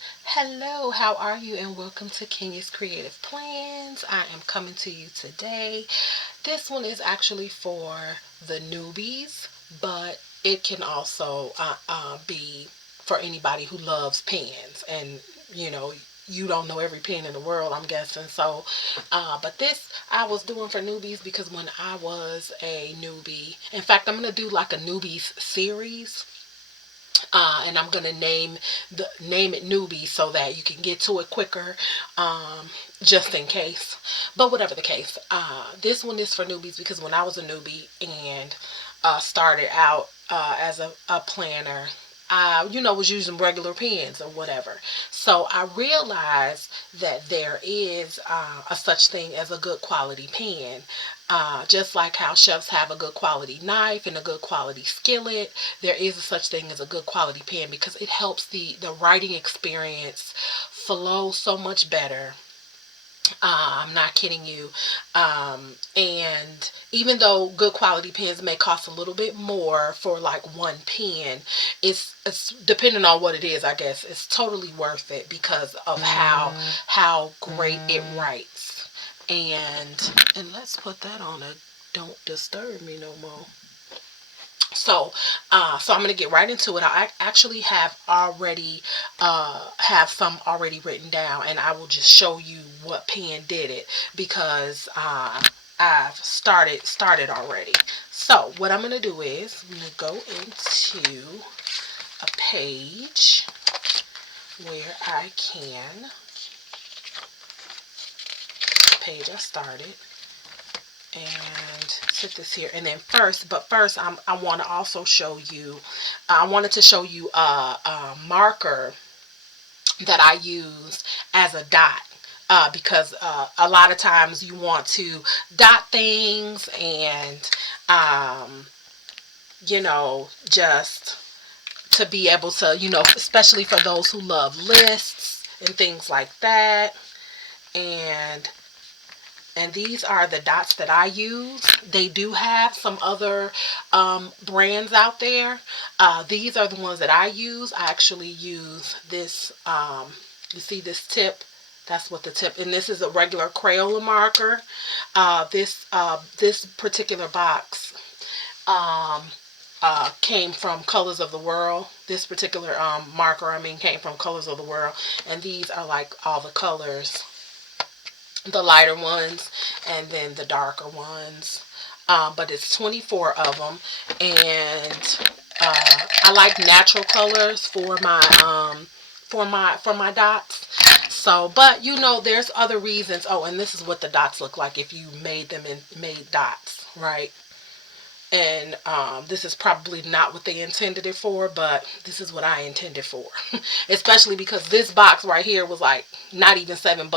Hello, how are you? And welcome to Kenya's Creative Plans. I am coming to you today. This one is actually for the newbies, but it can also be for anybody who loves pens. And you know, you don't know every pen in the world, I'm guessing. But this I was doing for newbies because when I was a newbie, in fact, I'm gonna do like a newbies series, and I'm gonna name it newbie so that you can get to it quicker, just in case. But whatever the case, this one is for newbies because when I was a newbie and started out as a planner, I was using regular pens or whatever. So I realized that there is a such thing as a good quality pen. Just like how chefs have a good quality knife and a good quality skillet, there is a such thing as a good quality pen because it helps the writing experience flow so much better. I'm not kidding you. And even though good quality pens may cost a little bit more for like one pen, it's depending on what it is. I guess it's totally worth it because of how great it writes. And let's put that on a don't disturb me no more. So I'm gonna get right into it. I actually have some already written down, and I will just show you what pen did it because I've started already. So what I'm gonna do is I'm gonna go into a page where I can page I started and set this here. And then first I want to also show you, I wanted to show you a marker that I use as a dot. Because a lot of times you want to dot things and just to be able to, especially for those who love lists and things like that. And these are the dots that I use. They do have some other brands out there. These are the ones that I use. I actually use this. You see this tip? That's what the tip. And this is a regular Crayola marker. This particular box um, came from Colors of the World. This particular marker, I mean, came from Colors of the World. And these are like all the colors, the lighter ones and then the darker ones. But it's 24 of them, and I like natural colors for my dots. So, but there's other reasons. Oh, and this is what the dots look like if you made them and made dots, right? And this is probably not what they intended it for, but this is what I intended for. Especially because this box right here was like not even $7.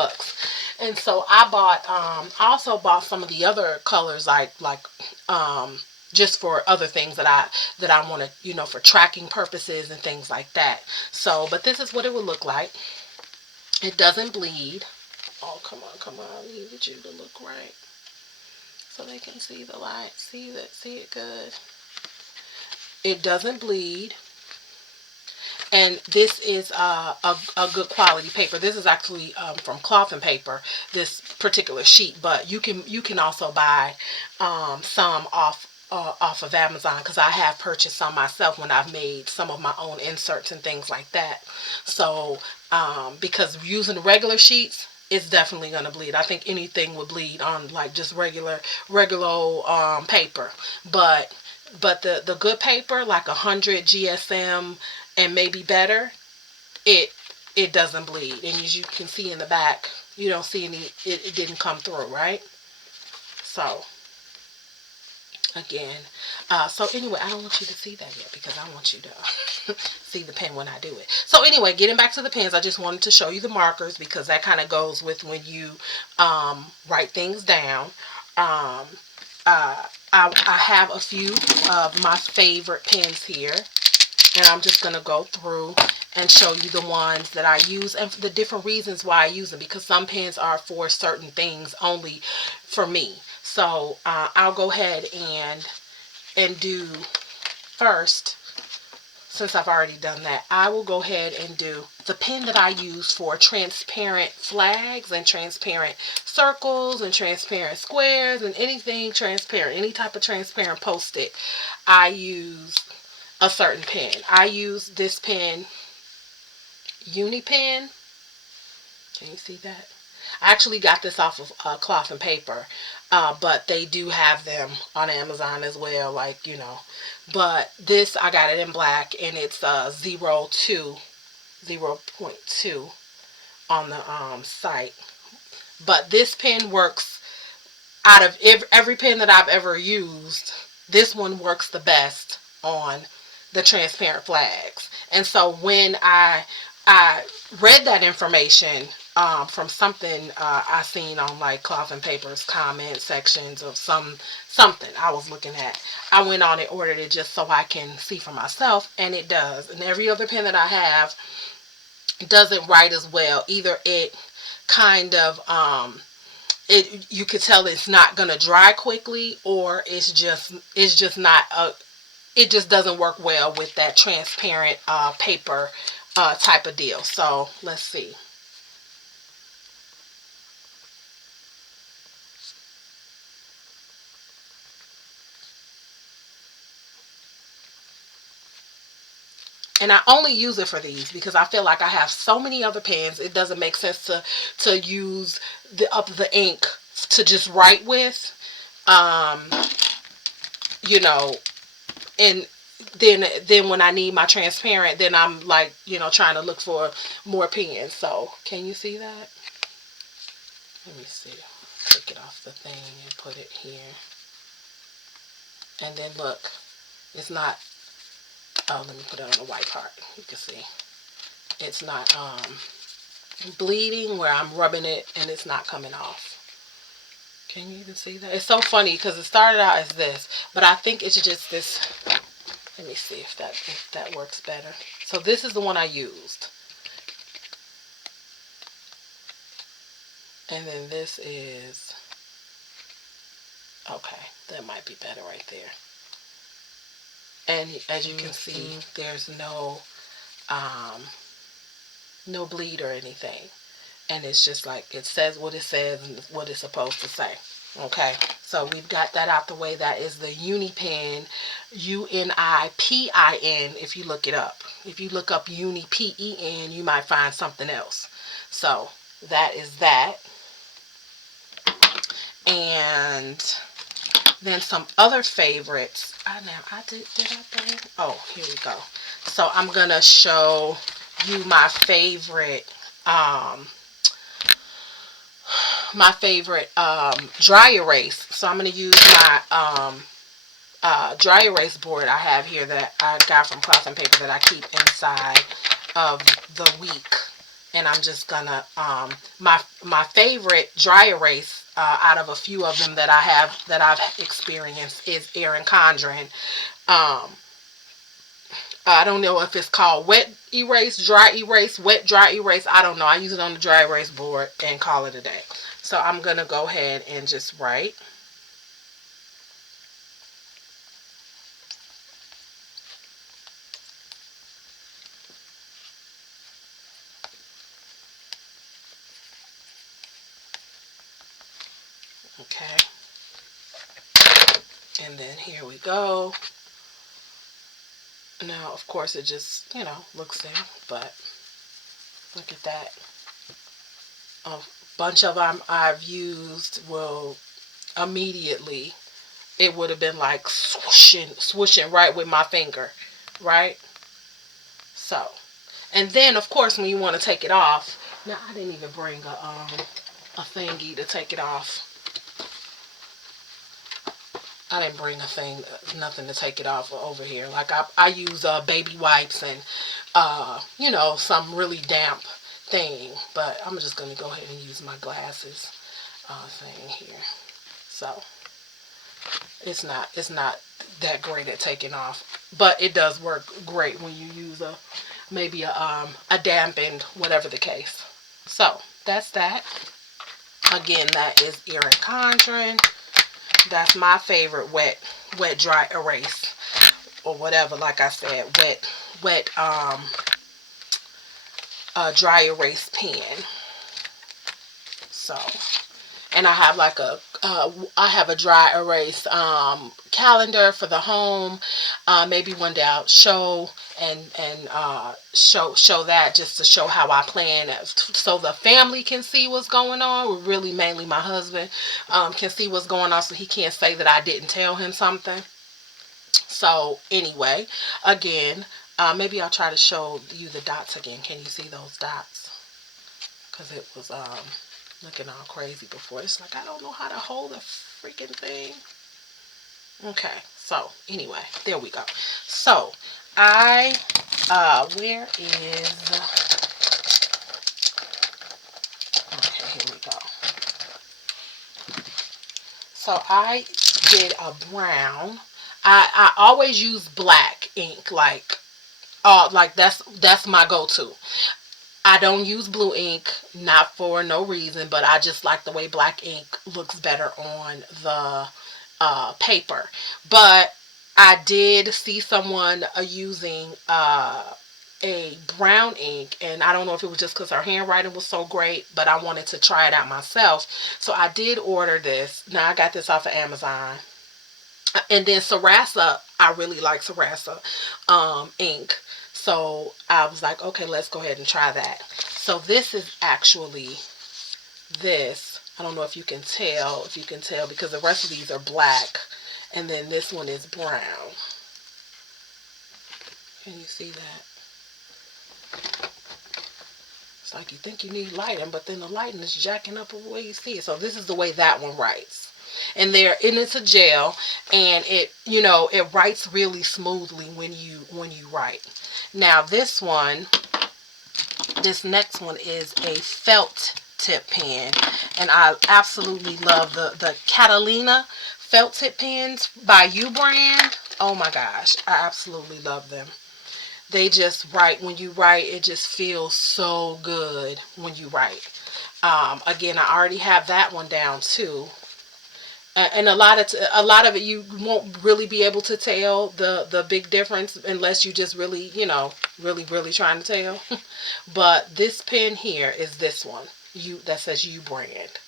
And so I also bought some of the other colors, just for other things that I want to, for tracking purposes and things like that. So, but this is what it would look like. It doesn't bleed. Oh, come on, come on. I needed you to look right so they can see the light. See it good. It doesn't bleed. And this is a good quality paper. This is actually from Cloth and Paper, this particular sheet. But you can also buy some off of Amazon because I have purchased some myself when I've made some of my own inserts and things like that. So because using regular sheets, it's definitely gonna bleed. I think anything would bleed on like just regular paper, but the good paper like 100 GSM and maybe better, it it doesn't bleed. And as you can see in the back, you don't see any. It didn't come through, right? So again, so anyway, I don't want you to see that yet because I want you to see the pen when I do it. So anyway, getting back to the pens, I just wanted to show you the markers because that kind of goes with when you write things down. Um, I have a few of my favorite pens here, and I'm just going to go through and show you the ones that I use and the different reasons why I use them, because some pens are for certain things only for me. So I'll go ahead and do first since I've already done that, I will go ahead and do the pen that I use for transparent flags and transparent circles and transparent squares and anything transparent, any type of transparent post-it. I use a certain pen. I use this pen, Uni Pen. Can you see that? I actually got this off of Cloth and Paper, but they do have them on Amazon as well, like, you know. But this, I got it in black, and it's 0.2 on the site. But this pen works out of every pen that I've ever used. This one works the best on the transparent flags. And so when I read that information from something I seen on like Cloth and Paper's comment sections of something I was looking at. I went on and ordered it just so I can see for myself, and it does. And every other pen that I have doesn't write as well. Either it kind of you could tell it's not gonna dry quickly, or it's just not it just doesn't work well with that transparent paper type of deal. So let's see. And I only use it for these because I feel like I have so many other pens. It doesn't make sense to use the ink to just write with. Um, you know, and then when I need my transparent, then I'm like, you know, trying to look for more pens. So can you see that? Let me see. Take it off the thing and put it here. And then look, it's not. Oh, let me put it on the white part. You can see it's not bleeding where I'm rubbing it, and it's not coming off. Can you even see that? It's so funny because it started out as this, but I think it's just this. Let me see if that works better. So this is the one I used. And then this is, okay, that might be better right there. And as you can see, there's no bleed or anything. And it's just like, it says what it says and what it's supposed to say. Okay, so we've got that out the way. That is the Uni Pen, UNIPIN, if you look it up. If you look up Uni PEN, you might find something else. So that is that. And then some other favorites. I did I bring? Oh, here we go. So I'm gonna show you my favorite dry erase. So I'm going to use my dry erase board I have here that I got from Cloth and Paper that I keep inside of the week. And I'm just going to, my favorite dry erase out of a few of them that I've experienced is Erin Condren. I don't know if it's called wet erase, dry erase, wet dry erase. I don't know. I use it on the dry erase board and call it a day. So I'm going to go ahead and just write. Okay. And then here we go. Now, of course, it just, you know, looks there, but look at that. A bunch of them I've used will immediately, it would have been like swooshing right with my finger, right? So, and then, of course, when you want to take it off, now I didn't even bring a thingy to take it off. I didn't bring nothing to take it off over here. Like I use baby wipes and you know, some really damp thing. But I'm just gonna go ahead and use my glasses thing here. So it's not that great at taking off, but it does work great when you use maybe a dampened, whatever the case. So that's that. Again, that is Erin Condren. That's my favorite wet dry erase, or whatever. Like I said, wet dry erase pen. So, and I have like I have a dry erase calendar for the home. Maybe one day I'll show show that, just to show how I plan, so the family can see what's going on. Well, really mainly my husband can see what's going on, so he can't say that I didn't tell him something. So anyway, again, maybe I'll try to show you the dots again. Can you see those dots? Because it was looking all crazy before. It's like I don't know how to hold a freaking thing. Okay, so anyway, there we go. So where is, okay, here we go. So I did a brown. I always use black ink, like that's my go-to. I don't use blue ink, not for no reason, but I just like the way black ink looks better on the paper. But I did see someone using a brown ink, and I don't know if it was just because her handwriting was so great, but I wanted to try it out myself. So I did order this. Now I got this off of Amazon. And then Sarasa, I really like Sarasa ink. So I was like, okay, let's go ahead and try that. So this is actually this. I don't know if you can tell, because the rest of these are black. And then this one is brown. Can you see that? It's like you think you need lighting, but then the lighting is jacking up the way you see it. So this is the way that one writes. And it's a gel, and it writes really smoothly when you write. Now this next one is a felt tip pen, and I absolutely love the Catalina felt tip pens by U brand. Oh my gosh, I absolutely love them. They just write, when you write, it just feels so good when you write. Again, I already have that one down too. And a lot of it, you won't really be able to tell the big difference unless you just really, really trying to tell. But this pen here is this one, that says U brand.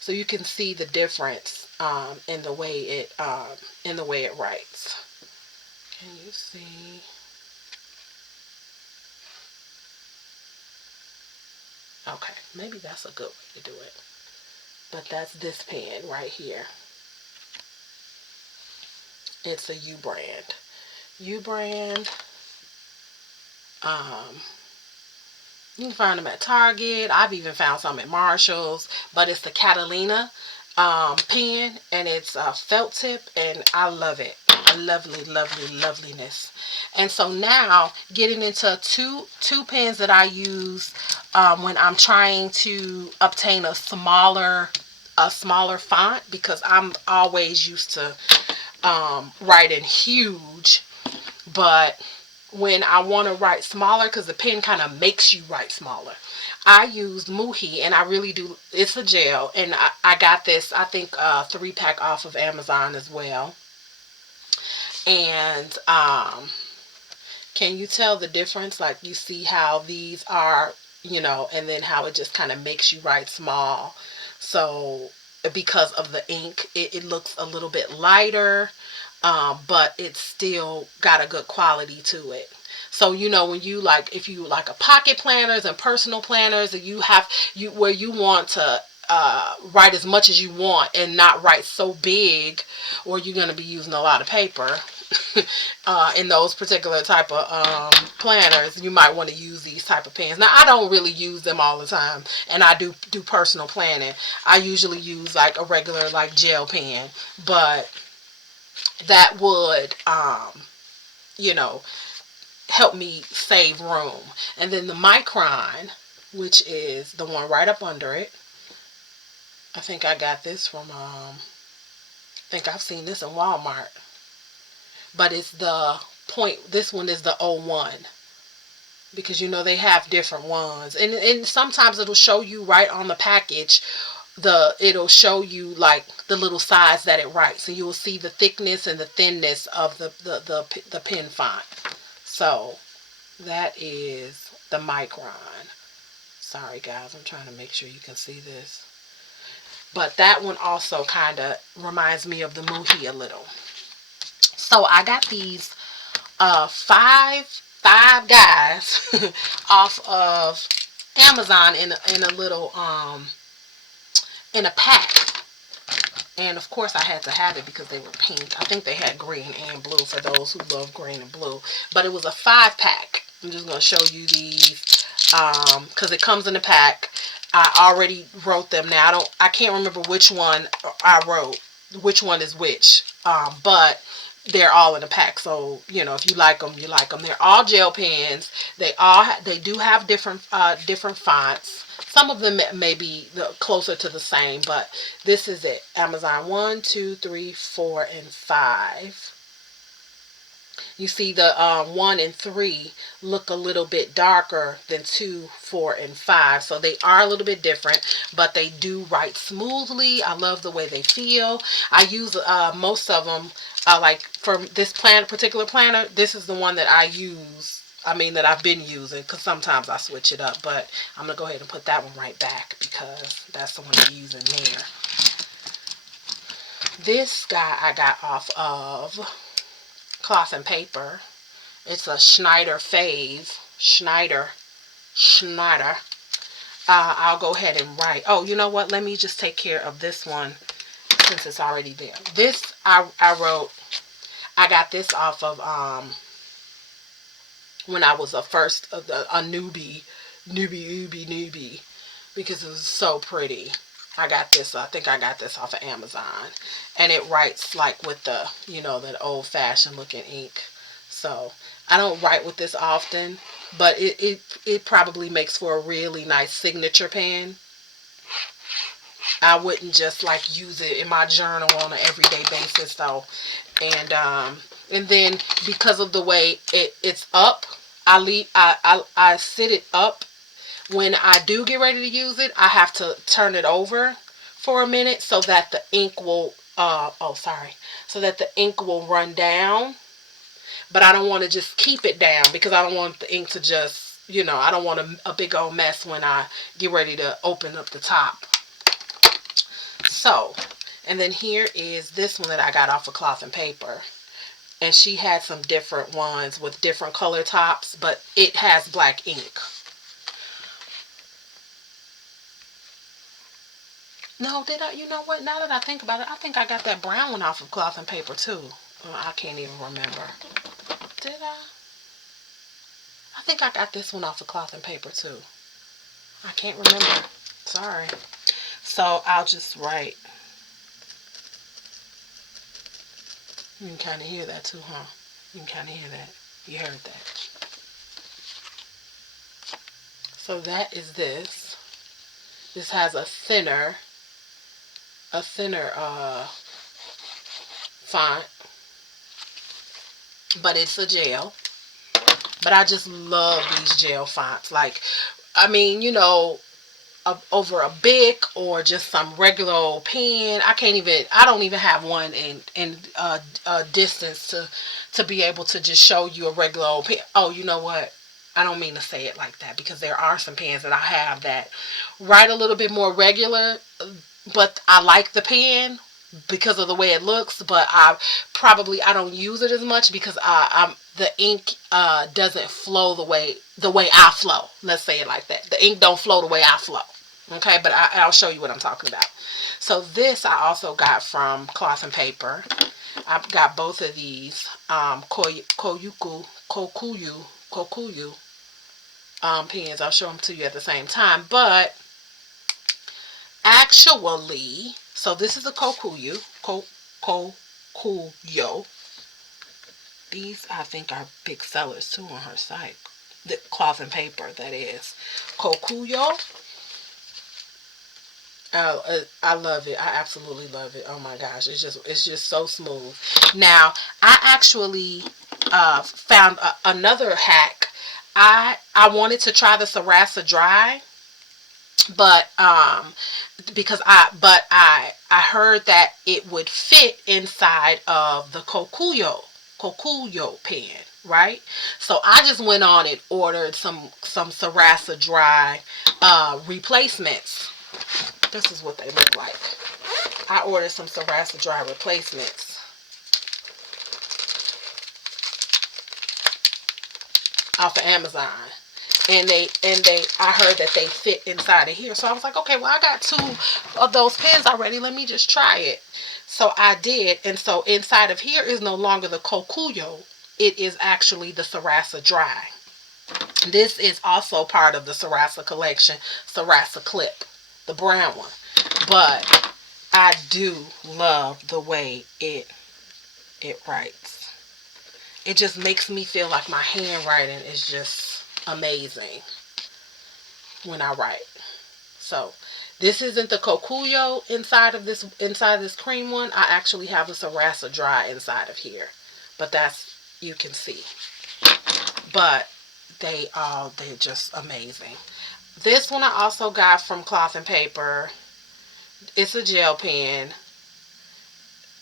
So you can see the difference in the way it writes. Can you see? Okay, maybe that's a good way to do it. But that's this pen right here. It's a U brand. U brand. You can find them at Target. I've even found some at Marshall's. But it's the Catalina pen, and it's a felt tip, and I love it. A lovely, lovely, loveliness. And so now, getting into two pens that I use when I'm trying to obtain a smaller font, because I'm always used to writing huge, but when I want to write smaller, because the pen kind of makes you write smaller, I use Muhi, and I really do. It's a gel, and I got this, I think, 3-pack off of Amazon as well. And can you tell the difference? Like, you see how these are, and then how it just kind of makes you write small. So because of the ink, it looks a little bit lighter, but it's still got a good quality to it. So when you if you like a pocket planners and personal planners, and where you want to write as much as you want and not write so big, or you're going to be using a lot of paper in those particular type of planners, you might want to use these type of pens. Now, I don't really use them all the time, and I do personal planning. I usually use like a regular gel pen, but that would help me save room. And then the Micron, which is the one right up under it. I think I got this from I think I've seen this in Walmart. But it's the point. This one is the 01, because they have different ones, and sometimes it'll show you right on the package. It'll show you the little size that it writes, so you will see the thickness and the thinness of the pen font. So That is the Micron. Sorry guys, I'm trying to make sure you can see this. But that one also kind of reminds me of the Muhi a little. So I got these five guys off of Amazon in a little in a pack. And of course I had to have it because they were pink. I think they had green and blue for those who love green and blue. But it was a 5-pack. I'm just going to show you these because it comes in a pack. I already wrote them. Now I can't remember which one I wrote, which one is which. But they're all in a pack. So, you know, if you like them, you like them. They're all gel pens. They do have different fonts. Some of them may be closer to the same, but this is it. Amazon 1, 2, 3, 4, and 5. You see the 1 and 3 look a little bit darker than 2, 4, and 5. So they are a little bit different, but they do write smoothly. I love the way they feel. I use most of them. Like for this particular planner, this is the one that I use. I mean that I've been using, because sometimes I switch it up. But I'm going to go ahead and put that one right back because that's the one I'm using there. This guy I got off of Cloth and Paper. It's a Schneider fave. Schneider. I'll go ahead and write. Oh, you know what? Let me just take care of this one since it's already there. This I wrote. I got this off of when I was a newbie, because it was so pretty. I got this. I think I got this off of Amazon, and it writes like with the, you know, that old-fashioned looking ink. So I don't write with this often, but it probably makes for a really nice signature pen. I wouldn't just like use it in my journal on an everyday basis though. And then because of the way it's up, I sit it up. When I do get ready to use it, I have to turn it over for a minute so that the ink will so that the ink will run down. But I don't want to just keep it down because I don't want the ink to just, you know, I don't want a big old mess when I get ready to open up the top. So, and then here is this one that I got off of Cloth and Paper. And she had some different ones with different color tops, but it has black ink. No, did I? You know what? Now that I think about it, I think I got that brown one off of Cloth and Paper too. I can't even remember. Did I? I think I got this one off of Cloth and Paper too. I can't remember. Sorry. So I'll just write. You can kind of hear that too, huh? You can kind of hear that. You heard that. So that is this. This has a thinner font, but it's a gel. But I just love these gel fonts. Like, I mean, you know, over a Bic or just some regular old pen. I don't even have one in distance to be able to just show you a regular old pen. Oh, you know what? I don't mean to say it like that because there are some pens that I have that write a little bit more regular, but I like the pen because of the way it looks, but I don't use it as much because the ink doesn't flow the way I flow. Let's say it like that. The ink don't flow the way I flow. Okay, but I'll show you what I'm talking about. So this I also got from Cloth and Paper. I've got both of these Kokuyu pens. I'll show them to you at the same time. But actually, so this is a Kokuyo. These I think are big sellers too on her site. The Cloth and Paper, that is. Kokuyo. I love it. I absolutely love it. Oh my gosh, it's just so smooth. Now, I actually found another hack. I wanted to try the Sarasa Dry, but because I heard that it would fit inside of the Kokuyo pen, right? So I just went on and ordered some Sarasa Dry replacements. This is what they look like. I ordered some Sarasa Dry replacements off of Amazon. And they I heard that they fit inside of here. So I was like, okay, well, I got 2 of those pens already. Let me just try it. So I did. And so inside of here is no longer the Kokuyo. It is actually the Sarasa Dry. This is also part of the Sarasa collection, Sarasa Clip, the brown one. But I do love the way it writes. It just makes me feel like my handwriting is just amazing when I write. So this isn't the Kokuyo inside this cream one. I actually have the Sarasa Dry inside of here. But that's, you can see. But they're just amazing. This one I also got from Cloth and Paper. It's a gel pen.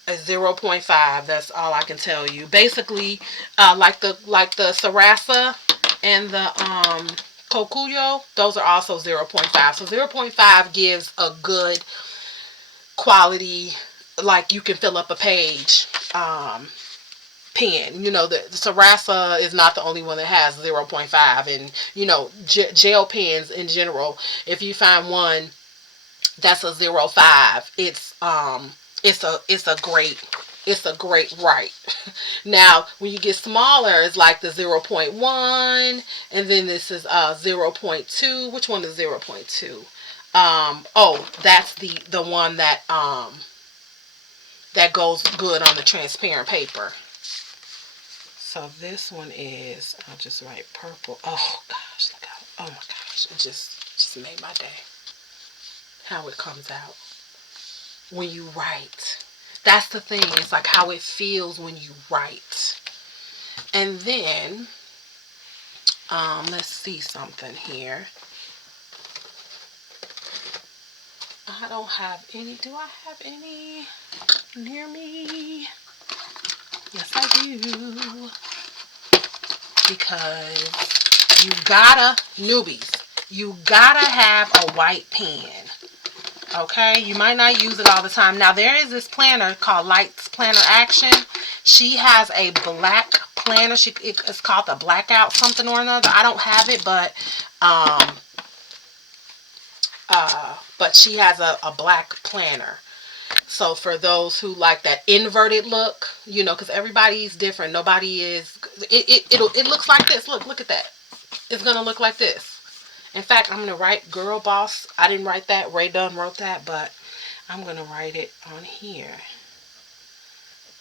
A 0.5. That's all I can tell you. Basically, like the Sarasa and the Kokuyo, those are also 0.5. So 0.5 gives a good quality, like you can fill up a page pen. You know, the Sarasa is not the only one that has 0.5, and you know, gel pens in general, if you find one that's a 0.5, it's a great write. Now when you get smaller, it's like the 0.1, and then this is 0.2. Which one is 0.2? Oh, that's the one that that goes good on the transparent paper. So this one is, I'll just write purple. Oh gosh, look how, oh my gosh, it just made my day. How it comes out when you write. That's the thing. It's like how it feels when you write. And then, let's see something here. I don't have any. Do I have any near me? Yes, I do. Because newbies, you gotta have a white pen. Okay, you might not use it all the time. Now there is this planner called Lights Planner Action. She has a black planner. It's called the Blackout something or another. I don't have it, but she has a black planner. So for those who like that inverted look, you know, because everybody's different. Nobody is. It looks like this. Look at that. It's gonna look like this. In fact, I'm going to write Girl Boss. I didn't write that. Ray Dunn wrote that, but I'm going to write it on here.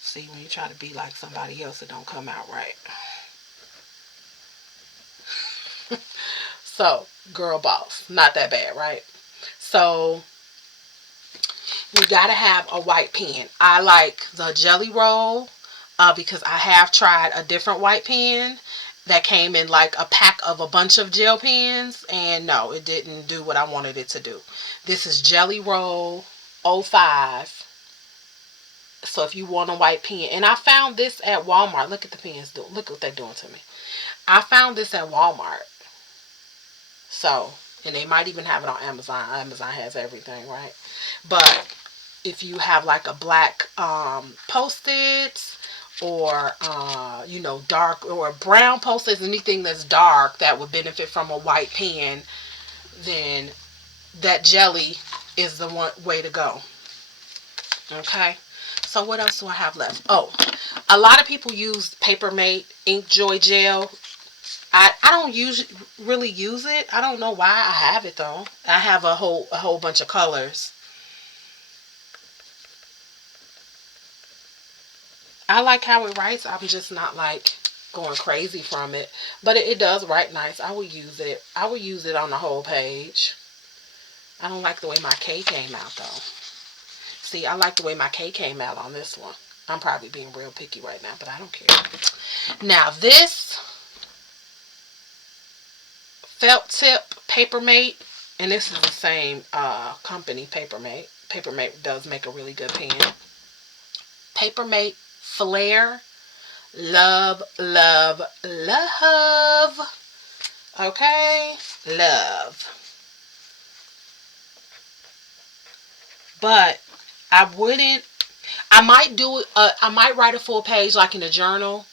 See, when you try to be like somebody else, it don't come out right. So, Girl Boss. Not that bad, right? So, you got to have a white pen. I like the Jelly Roll because I have tried a different white pen that came in like a pack of a bunch of gel pens, and no, it didn't do what I wanted it to do. This is Jelly Roll 05. So if you want a white pen, and I found this at Walmart. Look at the pens. Look what they're doing to me. I found this at Walmart. So, and they might even have it on Amazon. Amazon has everything, right? But if you have like a black Post-its, or you know, dark or brown Post-its, anything that's dark that would benefit from a white pen, then that jelly is the one way to go. Okay, so what else do I have left? Oh, a lot of people use Papermate Inkjoy gel. I don't really use it. I don't know why. I have it though. I have a whole bunch of colors. I like how it writes. I'm just not like going crazy from it. But it does write nice. I would use it. I would use it on the whole page. I don't like the way my K came out though. See, I like the way my K came out on this one. I'm probably being real picky right now, but I don't care. Now this felt tip Papermate, and this is the same company, Papermate. Papermate does make a really good pen. Papermate Flare Love, love, love. Okay? Love. But I wouldn't, I might do, I might write a full page like in a journal.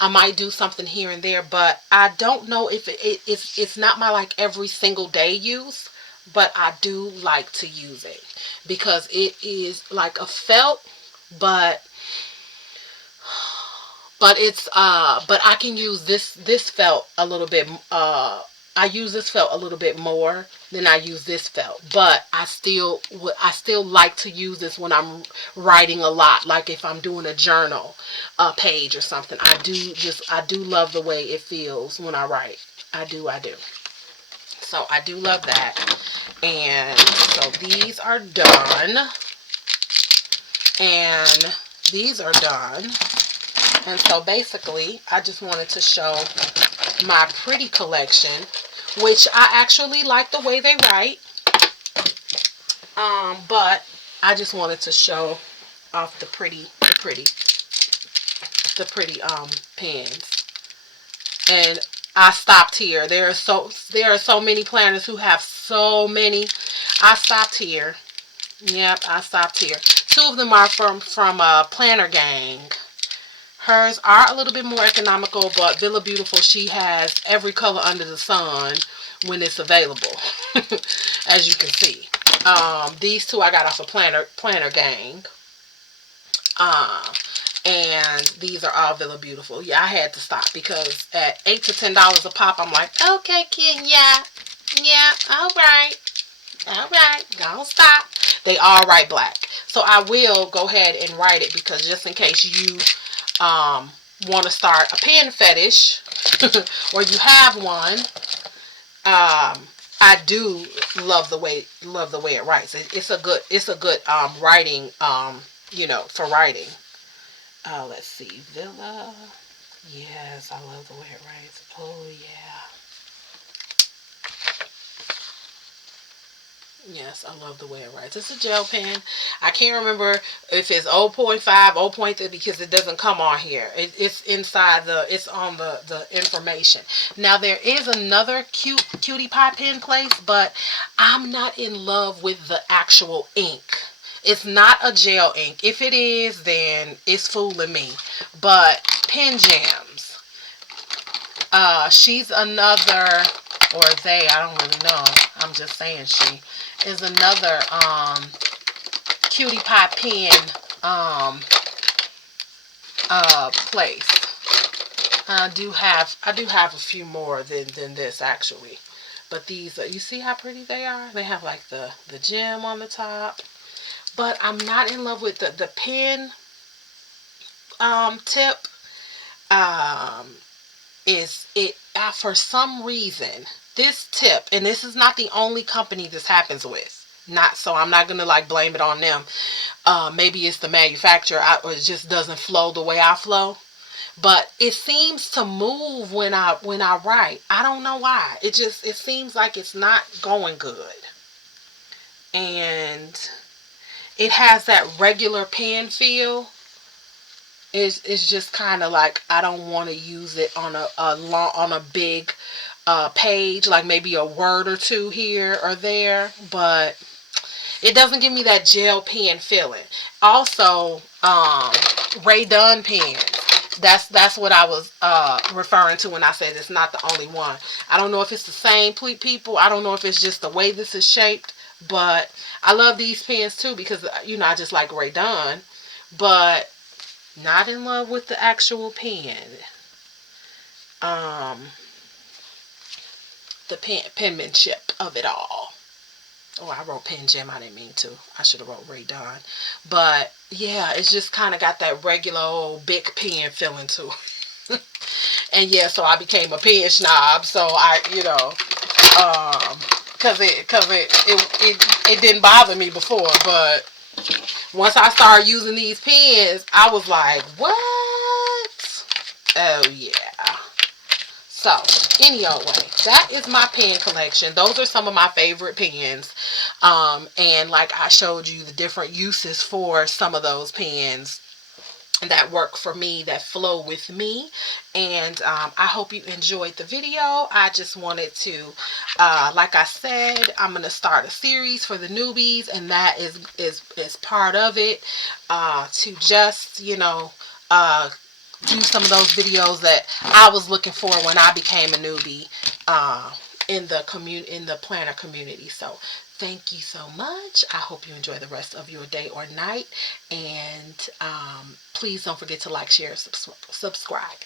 I might do something here and there, but I don't know if it's not my like every single day use, but I do like to use it because it is like a felt, but but I can use this felt a little bit I use this felt a little bit more than I use this felt, but I still like to use this when I'm writing a lot, like if I'm doing a journal page or something. I do love the way it feels when I write. I do. So I do love that. And so these are done. And these are done. And so basically, I just wanted to show my pretty collection, which I actually like the way they write. But I just wanted to show off the pretty pens. And I stopped here. There are so many planners who have so many. I stopped here. Yep, I stopped here. Two of them are from Planner Gang. Hers are a little bit more economical, but Villa Beautiful, she has every color under the sun when it's available, as you can see. These two I got off of Planner Gang. And these are all Villa Beautiful. Yeah, I had to stop because at $8 to $10 a pop, I'm like, okay, Kinya. Yeah, all right. All right, don't stop. They all write black. So I will go ahead and write it because just in case you want to start a pen fetish or you have one, I do love the way it writes. It's a good writing for writing. Let's see, Villa. Yes, I love the way it writes. Oh yeah. Yes, I love the way it writes. It's a gel pen. I can't remember if it's 0.5, 0.3 because it doesn't come on here. It's inside it's on the information. Now there is another cutie pie pen place, but I'm not in love with the actual ink. It's not a gel ink. If it is, then it's fooling me. But Pen Jams. She's another, or they, I don't really know. I'm just saying she is another cutie pie pen place. I do have a few more than this actually. But these, you see how pretty they are? They have like the gem on the top. But I'm not in love with the pen tip. Is it for some reason this tip, and this is not the only company this happens with. Not so I'm not gonna like blame it on them. Maybe it's the manufacturer, or it just doesn't flow the way I flow. But it seems to move when I write. I don't know why. It seems like it's not going good. And it has that regular pen feel. It's just kind of like I don't want to use it on a big page, like maybe a word or two here or there, but it doesn't give me that gel pen feeling. Also, Ray Dunn pens. That's what I was referring to when I said it's not the only one. I don't know if it's the same people. I don't know if it's just the way this is shaped, but I love these pens too because I just like Ray Dunn, but not in love with the actual pen. The penmanship of it all. Oh, I wrote Pen Gem. I didn't mean to. I should have wrote Ray Don. But yeah, it's just kind of got that regular old big pen feeling to it. And yeah, so I became a pen snob. So cause it didn't bother me before, but once I started using these pens, I was like, what? Oh yeah. So, any old way, that is my pen collection. Those are some of my favorite pens. And like I showed you the different uses for some of those pens. that work for me, that flow with me. And I hope you enjoyed the video. I just wanted to, like I said, I'm going to start a series for the newbies, and that is part of it, to just, do some of those videos that I was looking for when I became a newbie, in the planner community. So thank you so much. I hope you enjoy the rest of your day or night. And please don't forget to like, share, subscribe.